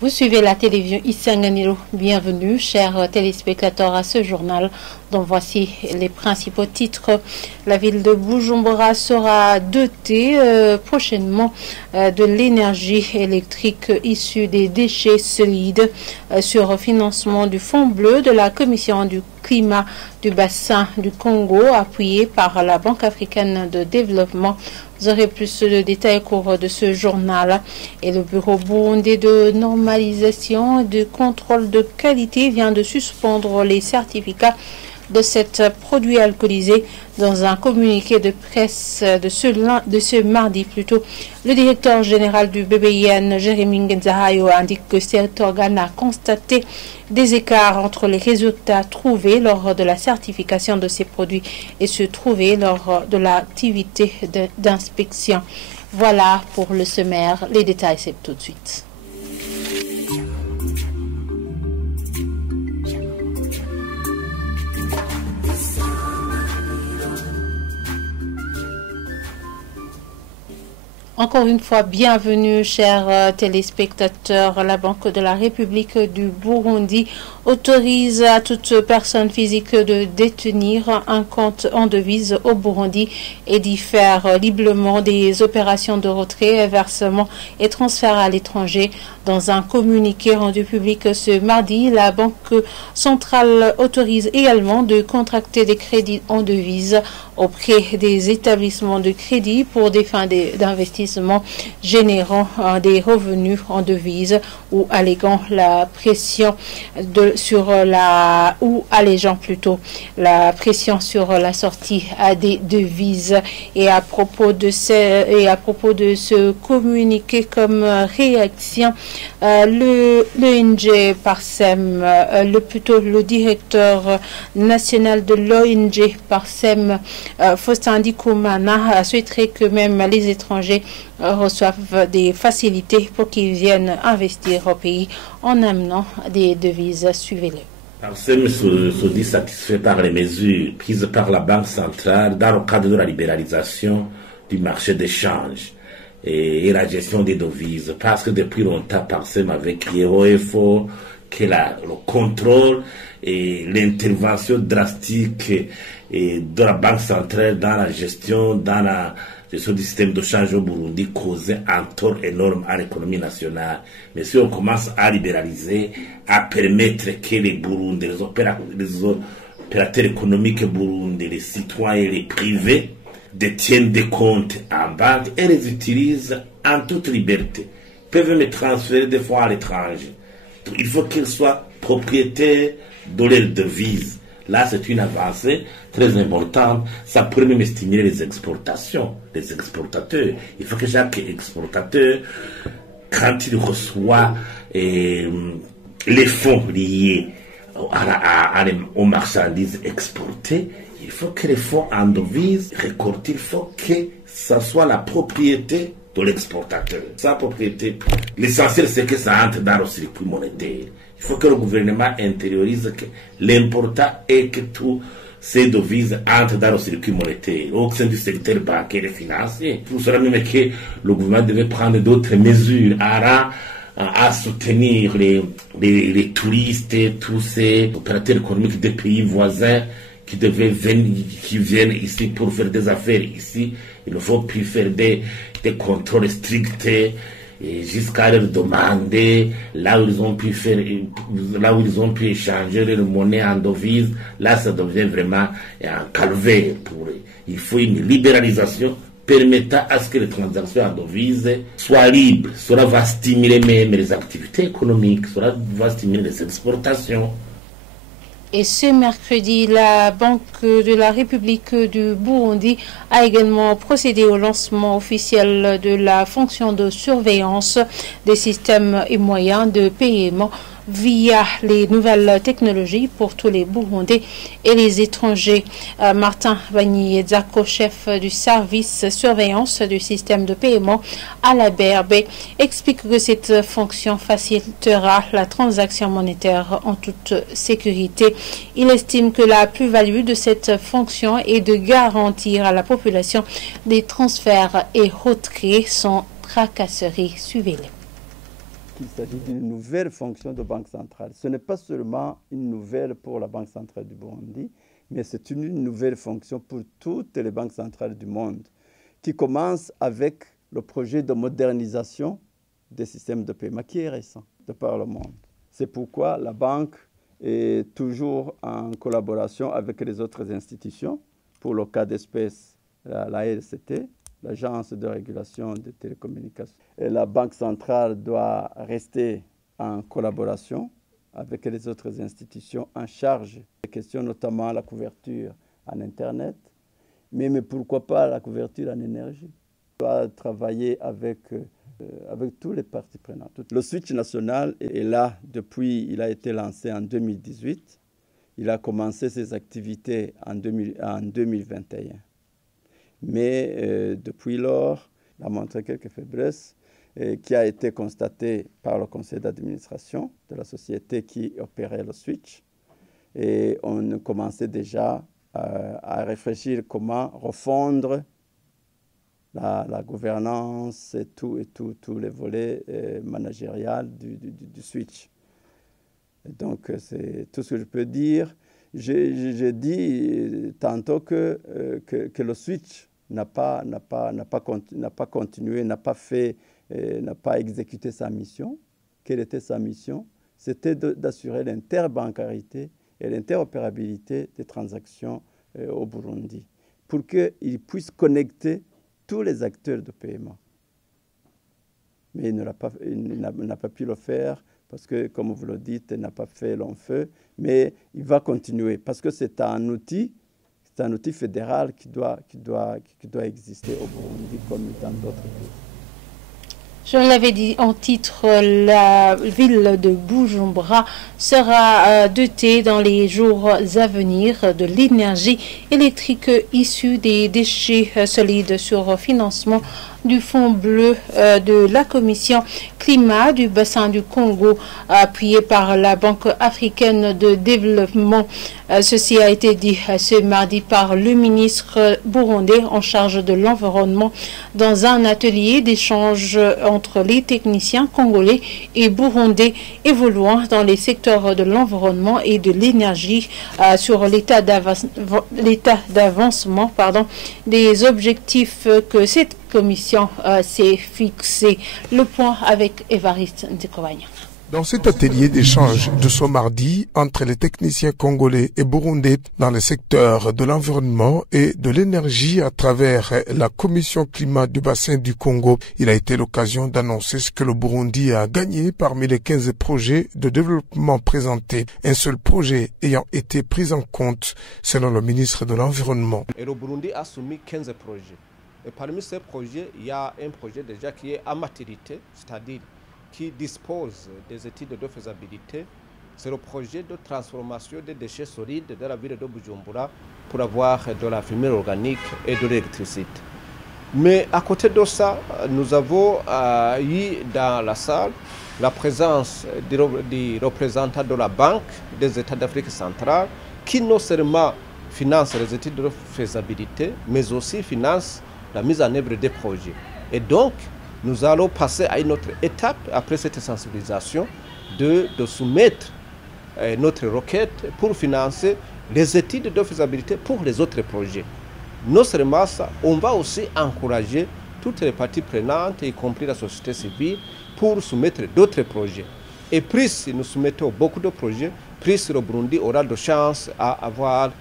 Vous suivez la télévision Isanganiro. Bienvenue, chers téléspectateurs, à ce journal dont voici les principaux titres. La ville de Bujumbura sera dotée prochainement de l'énergie électrique issue des déchets solides sur financement du Fonds bleu de la Commission du climat du bassin du Congo, appuyé par la Banque africaine de développement. Vous aurez plus de détails au cours de ce journal. Et le Bureau burundais de normalisation et de contrôle de qualité vient de suspendre les certificats de cet produit alcoolisé. Dans un communiqué de presse de ce mardi plutôt, le directeur général du BBIN, Jérémy Ngenzahayo, indique que cet organe a constaté des écarts entre les résultats trouvés lors de la certification de ces produits et ceux trouvés lors de l'activité d'inspection. Voilà pour le sommaire. Les détails, c'est tout de suite. Encore une fois, bienvenue, chers téléspectateurs. La Banque de la République du Burundi autorise à toute personne physique de détenir un compte en devise au Burundi et d'y faire librement des opérations de retrait, versement et transfert à l'étranger. Dans un communiqué rendu public ce mardi, la Banque centrale autorise également de contracter des crédits en devise auprès des établissements de crédit pour des fins d'investissement générant des revenus en devise ou alléguant la pression allégeant plutôt la pression sur la sortie à des devises. Et à propos de ce communiqué comme réaction, l'ONG Parsem, le directeur national de l'ONG Parsem, Faustin Dikoumana, souhaiterait que même les étrangers reçoivent des facilités pour qu'ils viennent investir au pays en amenant des devises. Suivez-le. Parsem se dit satisfait par les mesures prises par la Banque centrale dans le cadre de la libéralisation du marché d'échange et la gestion des devises, parce que depuis longtemps, Parsem avait crié haut et fort que le contrôle et l'intervention drastique de la Banque centrale dans la gestion du système de change au Burundi causait un tort énorme à l'économie nationale. Mais si on commence à libéraliser, à permettre que les Burundais, les opérateurs économiques burundais, les citoyens et les privés détiennent des comptes en banque et les utilisent en toute liberté, peuvent me transférer des fois à l'étranger. Il faut qu'ils soient propriétaires de leurs devises. Là, c'est une avancée très importante. Ça pourrait même stimuler les exportations, les exportateurs. Il faut que chaque exportateur, quand il reçoit les fonds liés aux marchandises exportées, il faut que les fonds en devises récoltés, il faut que ça soit la propriété de l'exportateur. Sa propriété, l'essentiel c'est que ça entre dans le circuit monétaire. Il faut que le gouvernement intériorise que l'important est que tous ces devises entrent dans le circuit monétaire, au sein du secteur bancaire et financier. Pour cela même que le gouvernement devait prendre d'autres mesures à soutenir les touristes et tous ces opérateurs économiques des pays voisins qui viennent ici pour faire des affaires ici. Il ne faut plus faire des contrôles stricts jusqu'à leur demander là où ils ont pu échanger leur monnaie en devise. Là, ça devient vraiment un calvaire pour eux. Il faut une libéralisation permettant à ce que les transactions en devise soient libres. Cela va stimuler même les activités économiques, cela va stimuler les exportations. Et ce mercredi, la Banque de la République du Burundi a également procédé au lancement officiel de la fonction de surveillance des systèmes et moyens de paiement via les nouvelles technologies pour tous les Burundais et les étrangers. Martin Bagni-Zako, chef du service surveillance du système de paiement à la BRB, explique que cette fonction facilitera la transaction monétaire en toute sécurité. Il estime que la plus-value de cette fonction est de garantir à la population des transferts et retraits sans tracasserie. Suivez-les. qu'il s'agit d'une nouvelle fonction de banque centrale. Ce n'est pas seulement une nouvelle pour la Banque centrale du Burundi, mais c'est une nouvelle fonction pour toutes les banques centrales du monde, qui commence avec le projet de modernisation des systèmes de paiement qui est récent de par le monde. C'est pourquoi la banque est toujours en collaboration avec les autres institutions. Pour le cas d'espèce, la LCT, l'Agence de régulation des télécommunications. Et la Banque centrale doit rester en collaboration avec les autres institutions en charge des questions, notamment la couverture en Internet, mais pourquoi pas la couverture en énergie. On doit travailler avec tous les parties prenantes. Le switch national est là depuis, il a été lancé en 2018. Il a commencé ses activités en 2021. Mais depuis lors, il a montré quelques faiblesses qui a été constatées par le conseil d'administration de la société qui opérait le switch. Et on commençait déjà à réfléchir comment refondre la gouvernance et tous les volets managériaux du switch. Et donc, c'est tout ce que je peux dire. J'ai dit tantôt que le switch n'a pas continué, n'a pas exécuté sa mission. Quelle était sa mission? C'était d'assurer l'interbancarité et l'interopérabilité des transactions au Burundi pour qu'il puisse connecter tous les acteurs de paiement. Mais il n'a pas pu le faire parce que, comme vous le dites, il n'a pas fait long feu, mais il va continuer parce que c'est un outil fédéral qui doit exister au Burundi comme dans d'autres pays. Je l'avais dit en titre, la ville de Bujumbura sera dotée dans les jours à venir de l'énergie électrique issue des déchets solides sur financement du Fonds bleu de la Commission climat du bassin du Congo, appuyé par la Banque africaine de développement. Ceci a été dit ce mardi par le ministre burundais en charge de l'environnement dans un atelier d'échange entre les techniciens congolais et burundais évoluant dans les secteurs de l'environnement et de l'énergie sur l'état d'avancement des objectifs que cette commission s'est fixé. Le point avec Évariste Ndikobanya. Dans cet atelier d'échange de ce mardi entre les techniciens congolais et burundais dans le secteur de l'environnement et de l'énergie à travers la Commission climat du bassin du Congo, il a été l'occasion d'annoncer ce que le Burundi a gagné parmi les 15 projets de développement présentés. Un seul projet ayant été pris en compte selon le ministre de l'Environnement. Et le Burundi a soumis 15 projets. Et parmi ces projets, il y a un projet déjà qui est à maturité, c'est-à-dire qui dispose des études de faisabilité. C'est le projet de transformation des déchets solides de la ville de Bujumbura pour avoir de la fumée organique et de l'électricité. Mais à côté de ça, nous avons eu dans la salle la présence des représentants de la Banque des États d'Afrique centrale qui non seulement finance les études de faisabilité, mais aussi finance la mise en œuvre des projets. Et donc, nous allons passer à une autre étape après cette sensibilisation de soumettre notre requête pour financer les études de faisabilité pour les autres projets. Non seulement ça, on va aussi encourager toutes les parties prenantes, y compris la société civile, pour soumettre d'autres projets. Et plus nous soumettons beaucoup de projets, plus le Burundi aura de chances à avoir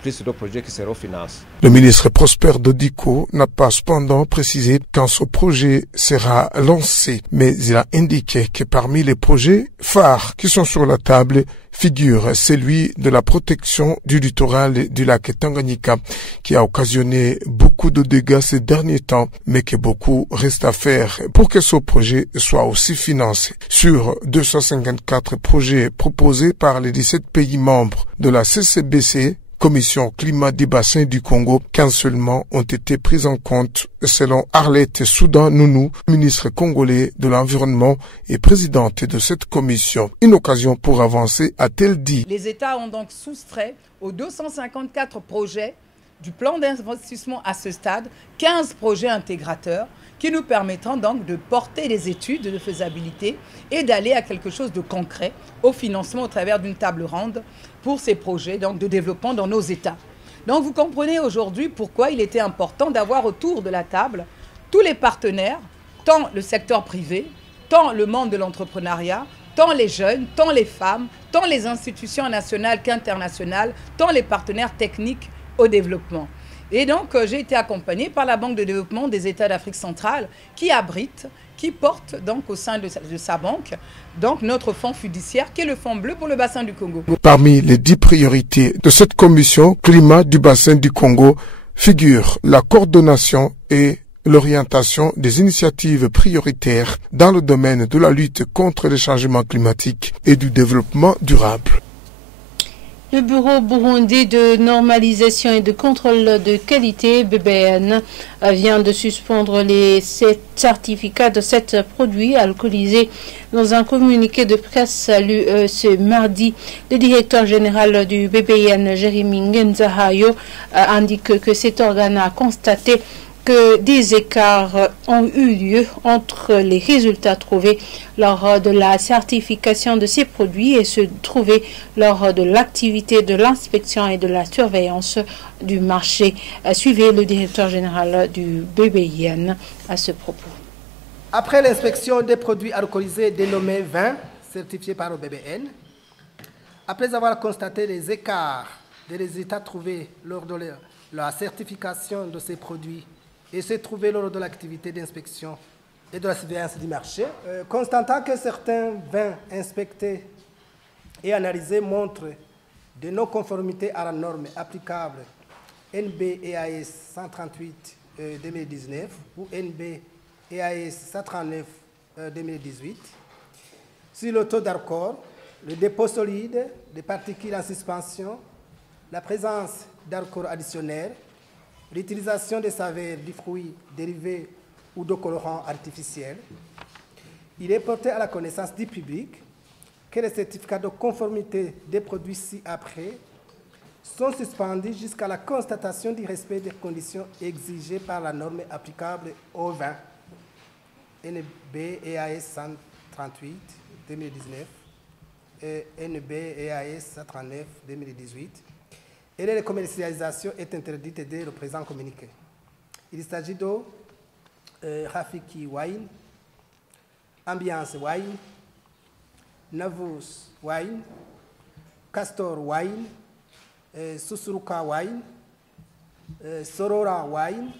plus de projets qui seront financés. Le ministre Prosper Dodiko n'a pas cependant précisé quand ce projet sera lancé, mais il a indiqué que parmi les projets phares qui sont sur la table figure celui de la protection du littoral du lac Tanganyika, qui a occasionné beaucoup de dégâts ces derniers temps, mais que beaucoup reste à faire pour que ce projet soit aussi financé. Sur 254 projets proposés par les 17 pays membres de la CCBC, Commission climat du bassin du Congo, 15 seulement ont été prises en compte, selon Arlette Soudan Nounou, ministre congolais de l'Environnement et présidente de cette commission. Une occasion pour avancer, a-t-elle dit. Les États ont donc soustrait aux 254 projets du plan d'investissement à ce stade 15 projets intégrateurs qui nous permettront donc de porter les études de faisabilité et d'aller à quelque chose de concret au financement au travers d'une table ronde pour ces projets donc, de développement dans nos États. Donc vous comprenez aujourd'hui pourquoi il était important d'avoir autour de la table tous les partenaires, tant le secteur privé, tant le monde de l'entrepreneuriat, tant les jeunes, tant les femmes, tant les institutions nationales qu'internationales, tant les partenaires techniques au développement. Et donc, j'ai été accompagnée par la Banque de développement des États d'Afrique centrale qui abrite, qui porte donc au sein de sa banque, donc notre fonds fiduciaire qui est le fonds bleu pour le bassin du Congo. Parmi les 10 priorités de cette commission climat du bassin du Congo figure la coordination et l'orientation des initiatives prioritaires dans le domaine de la lutte contre les changements climatiques et du développement durable. Le Bureau burundais de normalisation et de contrôle de qualité, BBN, vient de suspendre les 7 certificats de 7 produits alcoolisés. Dans un communiqué de presse lu ce mardi, le directeur général du BBN, Jérémy Ngenzahayo, indique que cet organe a constaté que des écarts ont eu lieu entre les résultats trouvés lors de la certification de ces produits et ceux trouvés lors de l'activité de l'inspection et de la surveillance du marché. Suivez le directeur général du BBN à ce propos. Après l'inspection des produits alcoolisés dénommés vins, certifiés par le BBN, après avoir constaté les écarts des résultats trouvés lors de la certification de ces produits et se trouver lors de l'activité d'inspection et de la surveillance du marché, constatant que certains vins inspectés et analysés montrent de non-conformités à la norme applicable NB-EAS 138-2019 ou NB-EAS 139-2018, sur le taux d'alcool, le dépôt solide des particules en suspension, la présence d'alcool additionnel, l'utilisation des saveurs du fruit dérivés ou de colorants artificiels. Il est porté à la connaissance du public que les certificats de conformité des produits ci-après sont suspendus jusqu'à la constatation du respect des conditions exigées par la norme applicable au vin NB-EAS 138-2019 et NB-EAS 139-2018. Et la commercialisation est interdite dès le présent communiqué. Il s'agit de Rafiki Wine, Ambiance Wine, Navus Wine, Castor Wine, Susuruka Wine, Sorora Wine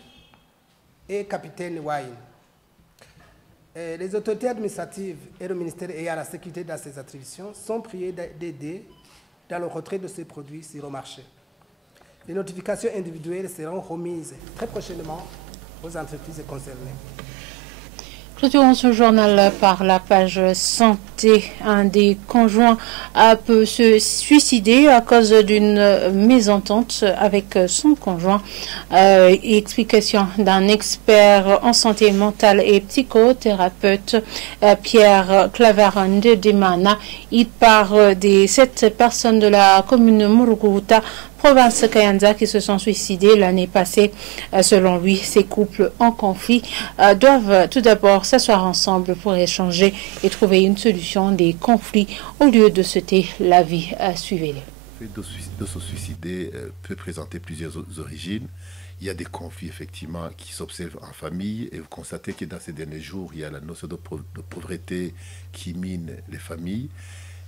et Capitaine Wine. Les autorités administratives et le ministère ayant la sécurité dans ces attributions sont priés d'aider dans le retrait de ces produits sur le marché. Les notifications individuelles seront remises très prochainement aux entreprises concernées. Clôturons ce journal par la page santé. Un des conjoints peut se suicider à cause d'une mésentente avec son conjoint. Explication d'un expert en santé mentale et psychothérapeute, Pierre Claverande Demana. Il part des 7 personnes de la commune Muruguta, province Kayanza, qui se sont suicidés l'année passée. Selon lui, ces couples en conflit doivent tout d'abord s'asseoir ensemble pour échanger et trouver une solution des conflits au lieu de se ôter la vie. Suivez-les. Le fait de se suicider peut présenter plusieurs origines. Il y a des conflits effectivement qui s'observent en famille et vous constatez que dans ces derniers jours, il y a la notion de pauvreté qui mine les familles.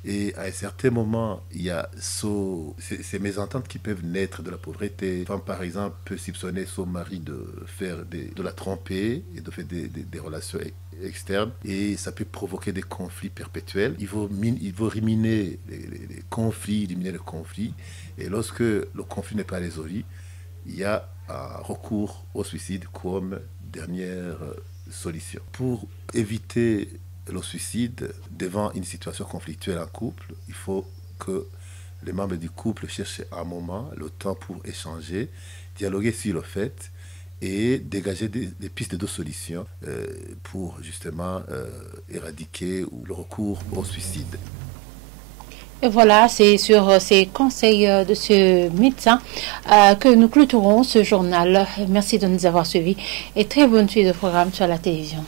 Et à un certain moment, il y a ces mésententes qui peuvent naître de la pauvreté. Une femme, par exemple, peut soupçonner son mari de la tromper et de faire des relations externes. Et ça peut provoquer des conflits perpétuels. Il faut éliminer les conflits, éliminer le conflit. Et lorsque le conflit n'est pas résolu, il y a un recours au suicide comme dernière solution. Pour éviter le suicide devant une situation conflictuelle en couple, il faut que les membres du couple cherchent un moment, le temps pour échanger, dialoguer sur le fait et dégager des pistes de solutions pour justement éradiquer le recours au suicide. Et voilà, c'est sur ces conseils de ce médecin que nous clôturons ce journal. Merci de nous avoir suivis et très bonne suite de programme sur la télévision.